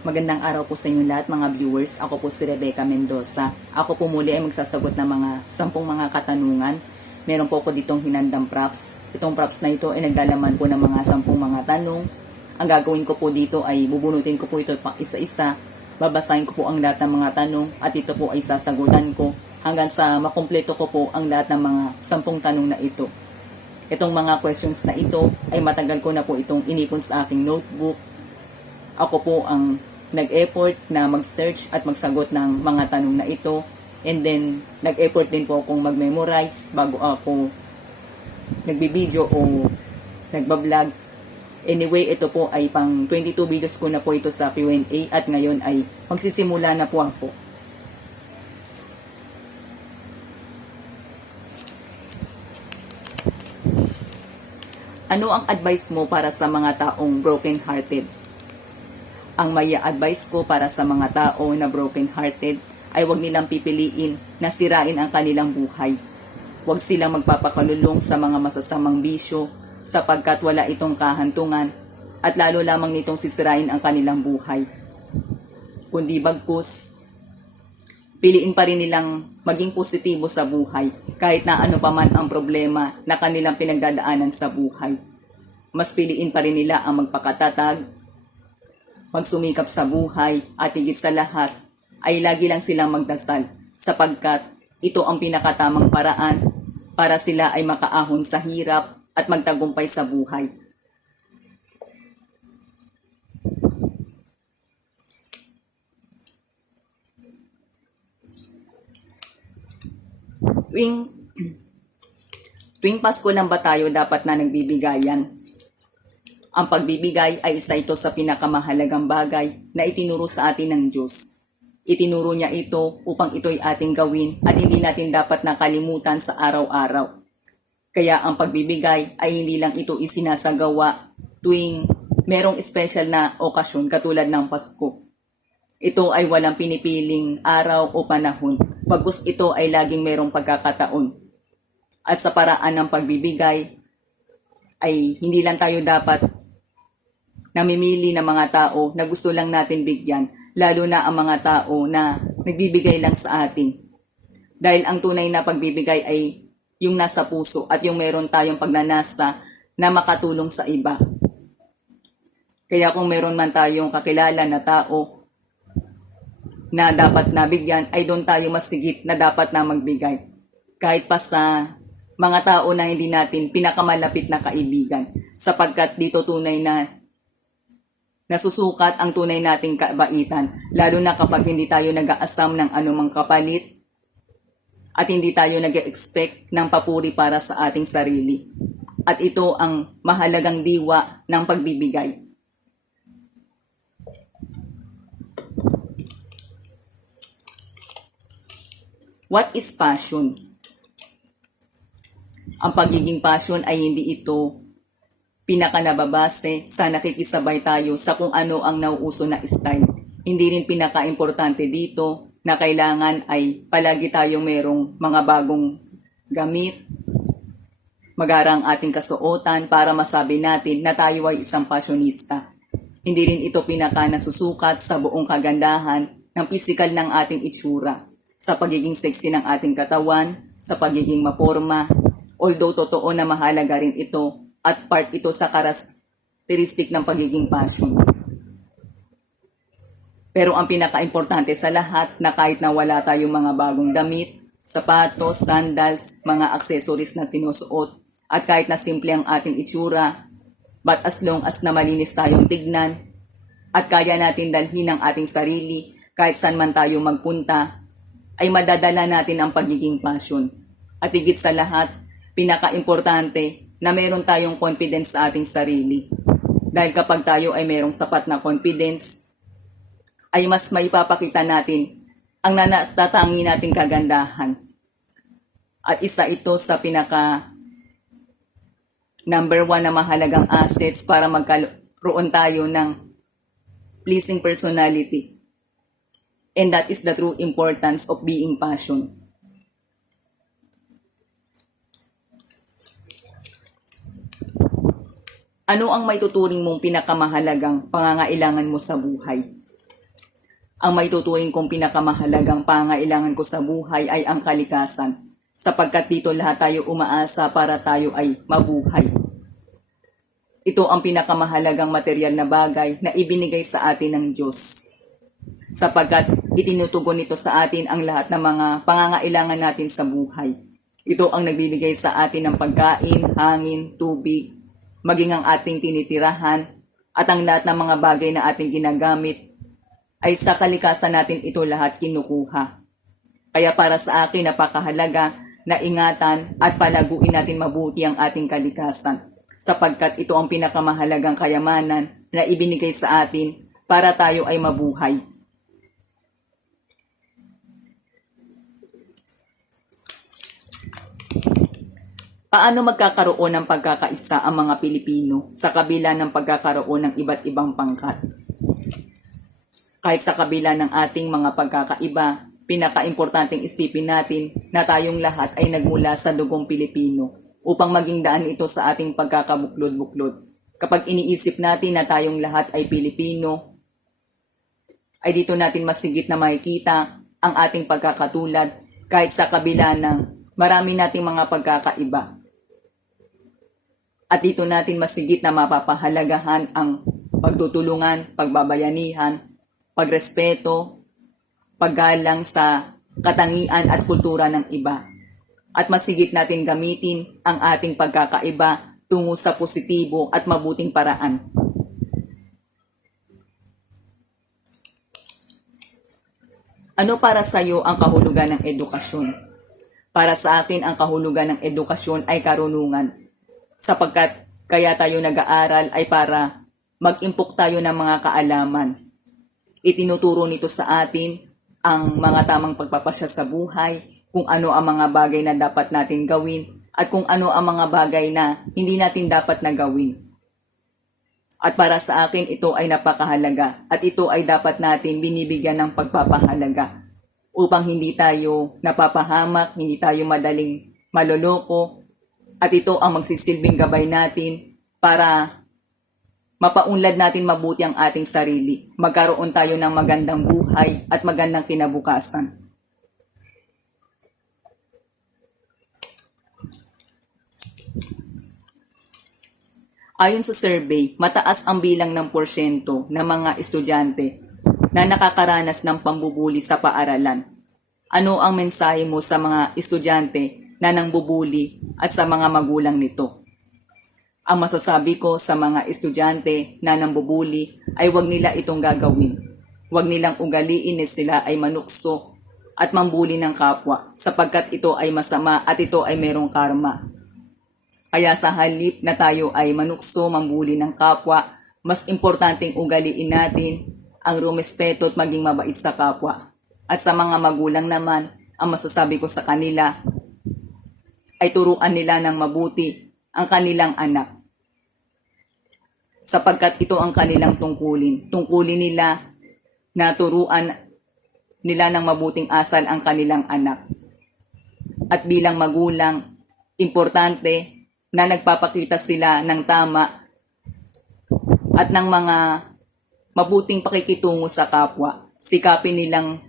Magandang araw po sa inyo lahat mga viewers. Ako po si Rebecca Mendoza. Ako po muli ay magsasagot ng mga 10 mga katanungan. Meron po ako ditong hinandang props. Itong props na ito ay naglalaman po ng mga 10 mga tanong. Ang gagawin ko po dito ay bubunutin ko po ito isa-isa. Babasahin ko po ang lahat ng mga tanong at ito po ay sasagutan ko hanggang sa makumpleto ko po ang lahat ng mga 10 tanong na ito. Itong mga questions na ito ay matagal ko na po itong inipon sa aking notebook. Ako po ang nag-effort na mag-search at magsagot ng mga tanong na ito. And then, nag-effort din po akong mag-memorize bago ako nagbibideo o nagbablog. Anyway, ito po ay pang 22 videos ko na po ito sa Q&A at ngayon ay magsisimula na po ako. Ano ang advice mo para sa mga taong broken-hearted? Ang may advice ko para sa mga tao na broken-hearted ay huwag nilang pipiliin na sirain ang kanilang buhay. Huwag silang magpapakalulong sa mga masasamang bisyo sapagkat wala itong kahantungan at lalo lamang nitong sisirain ang kanilang buhay. Kundi bagkus, piliin pa rin nilang maging positibo sa buhay kahit na ano pa man ang problema na kanilang pinagdadaanan sa buhay. Mas piliin pa rin nila ang magpakatatag, magsumikap sa buhay at higit sa lahat ay lagi lang silang magdasal sapagkat ito ang pinakatamang paraan para sila ay makaahon sa hirap at magtagumpay sa buhay. Tuwing Pasko lang ba tayo dapat na nagbibigayan? Ang pagbibigay ay isa ito sa pinakamahalagang bagay na itinuro sa atin ng Diyos. Itinuro niya ito upang ito'y ating gawin at hindi natin dapat nakalimutan sa araw-araw. Kaya ang pagbibigay ay hindi lang ito isinasagawa tuwing merong espesyal na okasyon katulad ng Pasko. Ito ay walang pinipiling araw o panahon, bagkus ito ay laging merong pagkakataon. At sa paraan ng pagbibigay ay hindi lang tayo dapat namimili ng mga tao na gusto lang natin bigyan, lalo na ang mga tao na nagbibigay lang sa atin. Dahil ang tunay na pagbibigay ay yung nasa puso at yung meron tayong pagnanasa na makatulong sa iba. Kaya kung meron man tayong kakilala na tao na dapat nabigyan, ay doon tayo masigit na dapat na magbigay. Kahit pa sa mga tao na hindi natin pinakamalapit na kaibigan, sapagkat dito tunay na nasusukat ang tunay nating kabaitan, lalo na kapag hindi tayo nag-aasam ng anumang kapalit at hindi tayo nag-expect ng papuri para sa ating sarili. At ito ang mahalagang diwa ng pagbibigay. What is passion? Ang pagiging passion ay hindi ito pinakanababase sa nakikisabay tayo sa kung ano ang nauuso na style. Hindi rin pinaka-importante dito na kailangan ay palagi tayong merong mga bagong gamit, magarang ating kasuotan para masabi natin na tayo ay isang pasyonista. Hindi rin ito pinaka-nasusukat sa buong kagandahan ng pisikal ng ating itsura, sa pagiging sexy ng ating katawan, sa pagiging maporma, although totoo na mahalaga rin ito at part ito sa karakteristik ng pagiging passion. Pero ang pinaka-importante sa lahat na kahit na wala tayong mga bagong damit, sapatos, sandals, mga accessories na sinusuot, at kahit na simple ang ating itsura, but as long as na malinis tayong tignan, at kaya natin dalhin ang ating sarili kahit saan man tayo magpunta, ay madadala natin ang pagiging passion. At higit sa lahat, pinaka-importante na meron tayong confidence sa ating sarili. Dahil kapag tayo ay merong sapat na confidence, ay mas maipapakita natin ang natatangi nating kagandahan. At isa ito sa pinaka number 1 na mahalagang assets para magkaroon tayo ng pleasing personality. And that is the true importance of being passion. Ano ang may tuturing mong pinakamahalagang pangangailangan mo sa buhay? Ang may tuturing kong pinakamahalagang pangailangan ko sa buhay ay ang kalikasan, sapagkat dito lahat tayo umaasa para tayo ay mabuhay. Ito ang pinakamahalagang material na bagay na ibinigay sa atin ng Diyos, sapagkat itinutugon nito sa atin ang lahat ng mga pangangailangan natin sa buhay. Ito ang nagbibigay sa atin ng pagkain, hangin, tubig, maging ang ating tinitirahan, at ang lahat ng mga bagay na ating ginagamit ay sa kalikasan natin ito lahat kinukuha. Kaya para sa akin napakahalaga na ingatan at palaguin natin mabuti ang ating kalikasan, sapagkat ito ang pinakamahalagang kayamanan na ibinigay sa atin para tayo ay mabuhay. Paano magkakaroon ng pagkakaisa ang mga Pilipino sa kabila ng pagkakaroon ng iba't ibang pangkat? Kahit sa kabila ng ating mga pagkakaiba, pinaka-importanteng isipin natin na tayong lahat ay nagmula sa dugong Pilipino upang maging daan ito sa ating pagkakabuklod-buklod. Kapag iniisip natin na tayong lahat ay Pilipino, ay dito natin masigit na makikita ang ating pagkakatulad kahit sa kabila ng marami nating mga pagkakaiba. At dito natin masigit na mapapahalagahan ang pagtutulungan, pagbabayanihan, pagrespeto, paggalang sa katangian at kultura ng iba. At masigit natin gamitin ang ating pagkakaiba tungo sa positibo at mabuting paraan. Ano para sa iyo ang kahulugan ng edukasyon? Para sa akin, ang kahulugan ng edukasyon ay karunungan. Sapagkat kaya tayo nag-aaral ay para mag-impok tayo ng mga kaalaman. Itinuturo nito sa atin ang mga tamang pagpapasya sa buhay, kung ano ang mga bagay na dapat natin gawin, at kung ano ang mga bagay na hindi natin dapat na gawin. At para sa akin, ito ay napakahalaga, at ito ay dapat natin binibigyan ng pagpapahalaga upang hindi tayo napapahamak, hindi tayo madaling maloloko, at ito ang magsisilbing gabay natin para mapaunlad natin mabuti ang ating sarili. Magkaroon tayo ng magandang buhay at magandang kinabukasan. Ayon sa survey, mataas ang bilang ng porsyento ng mga estudyante na nakakaranas ng pambubuli sa paaralan. Ano ang mensahe mo sa mga estudyante na nangbubuli at sa mga magulang nito? Ang masasabi ko sa mga estudyante na nambubuli ay huwag nila itong gagawin. Huwag nilang ugaliin na sila ay manukso at mambuli ng kapwa, sapagkat ito ay masama at ito ay merong karma. Kaya sa halip na tayo ay manukso, mambuli ng kapwa, mas importanteng ugaliin natin ang rumespeto at maging mabait sa kapwa. At sa mga magulang naman, ang masasabi ko sa kanila ay turuan nila ng mabuti ang kanilang anak. Sapagkat ito ang kanilang tungkulin. Tungkulin nila na turuan nila ng mabuting asal ang kanilang anak. At bilang magulang, importante na nagpapakita sila ng tama at ng mga mabuting pakikitungo sa kapwa. Sikapin nilang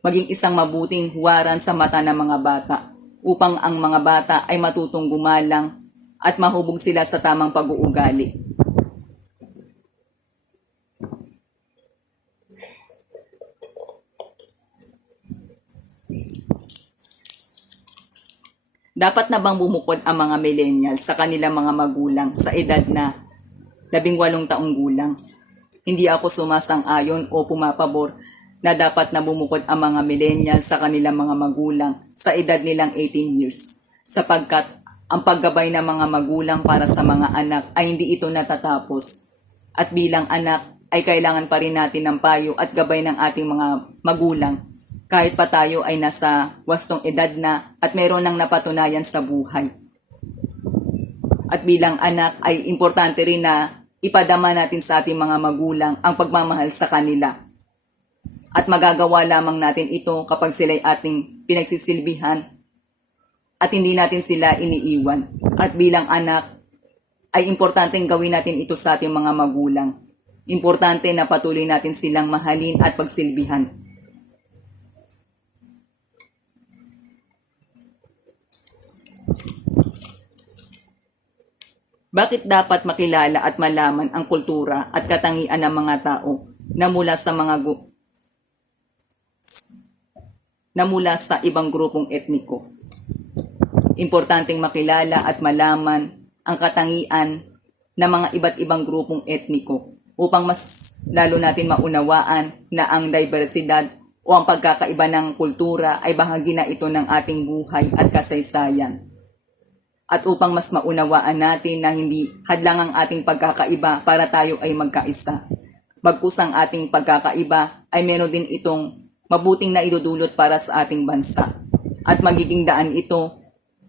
maging isang mabuting huwaran sa mata ng mga bata, upang ang mga bata ay matutong gumalang at mahubog sila sa tamang pag-uugali. Dapat na bang bumukod ang mga millennials sa kanilang mga magulang sa edad na 18 taong gulang? Hindi ako sumasang-ayon o pumapabor na dapat na bumukod ang mga millennials sa kanilang mga magulang sa edad nilang 18 years. Sapagkat ang paggabay ng mga magulang para sa mga anak ay hindi ito natatapos. At bilang anak ay kailangan pa rin natin ng payo at gabay ng ating mga magulang kahit pa tayo ay nasa wastong edad na at meron ng napatunayan sa buhay. At bilang anak ay importante rin na ipadama natin sa ating mga magulang ang pagmamahal sa kanila. At magagawa lamang natin ito kapag sila'y ating pinagsisilbihan at hindi natin sila iniiwan. At bilang anak, ay importanteng gawin natin ito sa ating mga magulang. Importante na patuloy natin silang mahalin at pagsilbihan. Bakit dapat makilala at malaman ang kultura at katangian ng mga tao na mula sa ibang grupong etniko? Importanteng makilala at malaman ang katangian ng mga iba't ibang grupong etniko upang mas lalo natin maunawaan na ang diversidad o ang pagkakaiba ng kultura ay bahagi na ito ng ating buhay at kasaysayan. At upang mas maunawaan natin na hindi hadlang ang ating pagkakaiba para tayo ay magkaisa. Bagkus ang ating pagkakaiba ay meron din itong mabuting na idudulot para sa ating bansa. At magiging daan ito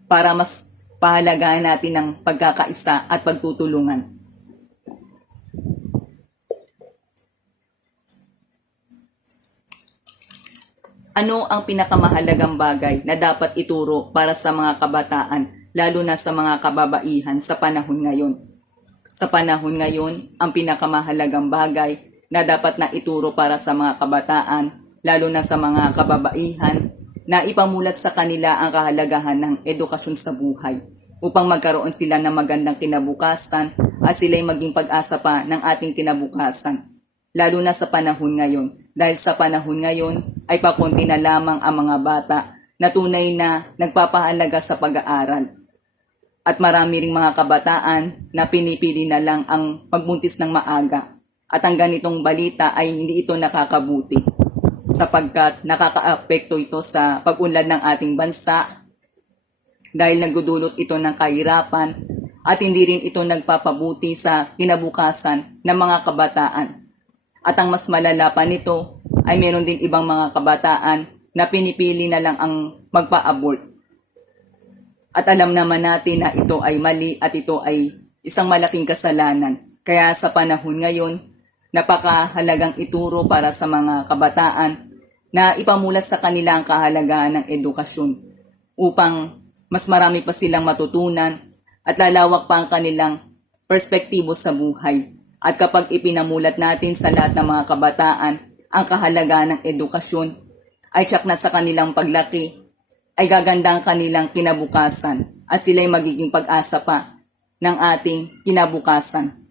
para mas pahalagaan natin ang pagkakaisa at pagtutulungan. Ano ang pinakamahalagang bagay na dapat ituro para sa mga kabataan, lalo na sa mga kababaihan sa panahon ngayon? Sa panahon ngayon, ang pinakamahalagang bagay na dapat na ituro para sa mga kabataan, lalo na sa mga kababaihan, na ipamulat sa kanila ang kahalagahan ng edukasyon sa buhay upang magkaroon sila ng magandang kinabukasan at sila'y maging pag-asa pa ng ating kinabukasan. Lalo na sa panahon ngayon, dahil sa panahon ngayon ay pakunti na lamang ang mga bata na tunay na nagpapahalaga sa pag-aaral. At marami ring mga kabataan na pinipili na lang ang magbuntis ng maaga. At ang ganitong balita ay hindi ito nakakabuti sapagkat nakakaapekto ito sa pag-unlad ng ating bansa dahil nagdudulot ito ng kahirapan at hindi rin ito nagpapabuti sa kinabukasan ng mga kabataan. At ang mas malala pa nito ay meron din ibang mga kabataan na pinipili na lang ang magpa-abort. At alam naman natin na ito ay mali at ito ay isang malaking kasalanan. Kaya sa panahon ngayon, napakahalagang ituro para sa mga kabataan na ipamulat sa kanila ang kahalagahan ng edukasyon upang mas marami pa silang matutunan at lalawak pa ang kanilang perspektibo sa buhay. At kapag ipinamulat natin sa lahat ng mga kabataan ang kahalagahan ng edukasyon, ay tiyak na sa kanilang paglaki ay gaganda ang kanilang kinabukasan at sila'y magiging pag-asa pa ng ating kinabukasan.